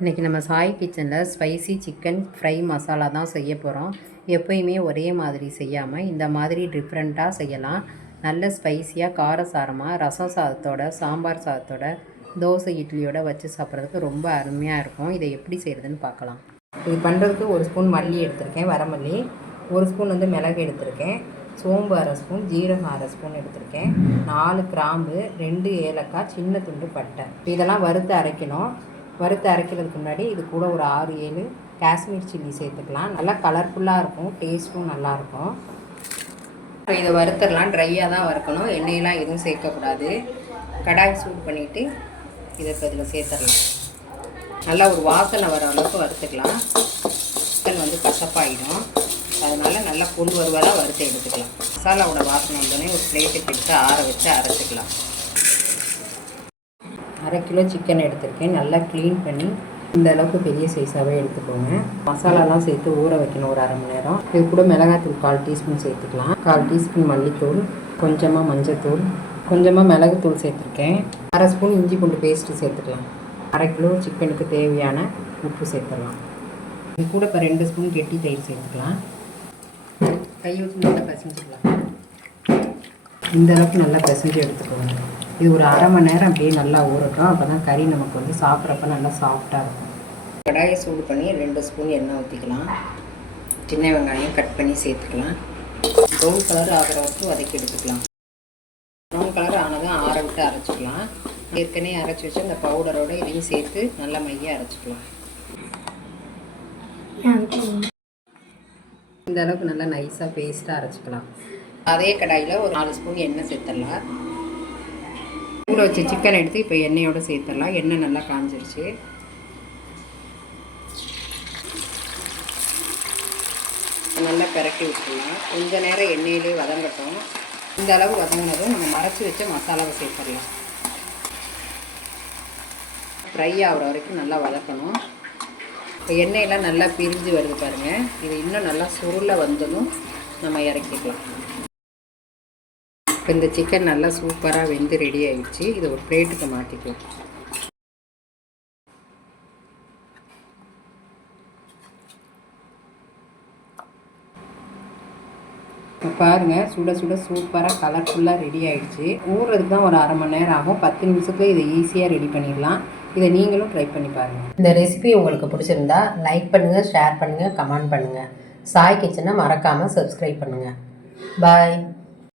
இன்றைக்கி நம்ம சாய் கிச்சனில் ஸ்பைசி சிக்கன் ஃப்ரை மசாலா தான் செய்ய போகிறோம். எப்போயுமே ஒரே மாதிரி செய்யாமல் இந்த மாதிரி டிஃப்ரெண்ட்டாக செய்யலாம். நல்ல ஸ்பைஸியாக காரசாரமாக ரசம் சாதத்தோட, சாம்பார் சாதத்தோட, தோசை இட்லியோட வச்சு சாப்பிட்றதுக்கு ரொம்ப அருமையாக இருக்கும். இதை எப்படி செய்கிறதுன்னு பார்க்கலாம். இது பண்ணுறதுக்கு 1 ஸ்பூன் மல்லி எடுத்திருக்கேன், வரமல்லி. 1 ஸ்பூன் மிளகு எடுத்திருக்கேன். சோம்பு 1/2 ஸ்பூன், ஜீரகம் 1/2 ஸ்பூன் எடுத்திருக்கேன். 4 கிராம்பு, 2 ஏலக்காய், சின்ன துண்டு பட்டை. இதெல்லாம் வறுத்து அரைக்கணும். வறுத்து அரைக்கிறதுக்கு முன்னாடி இது கூட ஒரு 6-7 காஷ்மீர் சில்லி சேர்த்துக்கலாம். நல்லா கலர்ஃபுல்லாக இருக்கும், டேஸ்ட்டும் நல்லாயிருக்கும். இப்போ இதை வறுத்துடலாம். ட்ரையாக தான் வறுக்கணும், எண்ணெயெல்லாம் எதுவும் சேர்க்கக்கூடாது. கடாய் சூடு பண்ணிவிட்டு இதை இப்போ இதில் சேர்த்துடலாம். நல்லா ஒரு வாசனை வர அளவுக்கு வறுத்துக்கலாம். சிக்கன் கசப்பாயிடும், அதனால் நல்லா பொன் வருவதாக வறுத்து எடுத்துக்கலாம். மசாலாவோட வாசனை வந்தோடனே ஒரு பிளேட்டுக்கு எடுத்து ஆற வச்சு அரைச்சிக்கலாம். 1/2 கிலோ சிக்கன் எடுத்திருக்கேன். நல்லா க்ளீன் பண்ணி இந்த அளவுக்கு பெரிய சைஸாகவே எடுத்துக்கோங்க. மசாலாலாம் சேர்த்து ஊற வைக்கணும் ஒரு 1/2 மணி நேரம். இது கூட மிளகாத்தூள் 1/4 டீஸ்பூன் சேர்த்துக்கலாம். 1/4 டீஸ்பூன் மல்லித்தூள், கொஞ்சமாக மஞ்சத்தூள், கொஞ்சமாக மிளகுத்தூள் சேர்த்துருக்கேன். 1/2 ஸ்பூன் இஞ்சி பூண்டு பேஸ்ட்டு சேர்த்துக்கலாம். 1/2 கிலோ சிக்கனுக்கு தேவையான உப்பு சேர்த்துடலாம். இது கூட இப்போ 2 ஸ்பூன் கெட்டி தயிர் சேர்த்துக்கலாம். கை வச்சு நல்லா பிசைஞ்சிக்கலாம். இந்த அளவுக்கு நல்லா பிசைஞ்சு எடுத்துக்கோங்க. இது ஒரு 1/2 மணி நேரம் அப்படியே நல்லா ஊறட்டும். அப்போ தான் கறி நமக்கு சாப்பிட்றப்ப நல்லா சாஃப்டாக இருக்கும். கடாயை சூடு பண்ணி 2 ஸ்பூன் எண்ணெய் ஊற்றிக்கலாம். சின்ன வெங்காயம் கட் பண்ணி சேர்த்துக்கலாம். ப்ரௌன் கலர் ஆகிற வரைக்கும் வதக்கி எடுத்துக்கலாம். ப்ரௌன் கலர் ஆனதும் ஆற விட்டு அரைச்சிக்கலாம். ஏற்கனவே அரைச்சி வச்சு அந்த பவுடரோடு இதையும் சேர்த்து நல்லா மையாக அரைச்சிக்கலாம். இந்த அளவுக்கு நல்லா நைஸாக பேஸ்ட்டாக அரைச்சிக்கலாம். அதே கடாயில் ஒரு 4 ஸ்பூன் எண்ணெய் சேர்த்துடலாம். ஊற வச்ச சிக்கன் எடுத்து இப்போ எண்ணெயோடு சேர்த்துடலாம். எண்ணெய் நல்லா காஞ்சிருச்சு. நல்லா பிரட்டி விட்டுடலாம். கொஞ்ச நேரம் எண்ணெயிலே வதங்கட்டும். இந்த அளவு வதங்கினதும் நம்ம மறைச்சி வச்ச மசாலாவை சேர்த்துடலாம். ஃப்ரை ஆகிற வரைக்கும் நல்லா வதக்கணும். இப்போ எண்ணெயெல்லாம் நல்லா பிரிஞ்சு வருது பாருங்கள். இது இன்னும் நல்லா சுருள வந்ததும் நம்ம இறக்கிக்கலாம். இப்போ இந்த சிக்கன் நல்லா சூப்பராக வெந்து ரெடி ஆகிடுச்சு. இதை ஒரு பிளேட்டுக்கு மாற்றிக்கலாம். இப்போ பாருங்கள், சுட சுட சூப்பராக கலர்ஃபுல்லாக ரெடி ஆகிடுச்சு. ஊறுறதுக்கு தான் ஒரு 1/2 மணி நேரம் ஆகும். 10 நிமிஷத்துக்கு இதை ஈஸியாக ரெடி பண்ணிடலாம். இதை நீங்களும் ட்ரை பண்ணி பாருங்கள். இந்த ரெசிபி உங்களுக்கு பிடிச்சிருந்தா லைக் பண்ணுங்கள், ஷேர் பண்ணுங்கள், கமெண்ட் பண்ணுங்கள். சாய் கிச்சனை மறக்காமல் சப்ஸ்கிரைப் பண்ணுங்கள். பாய்.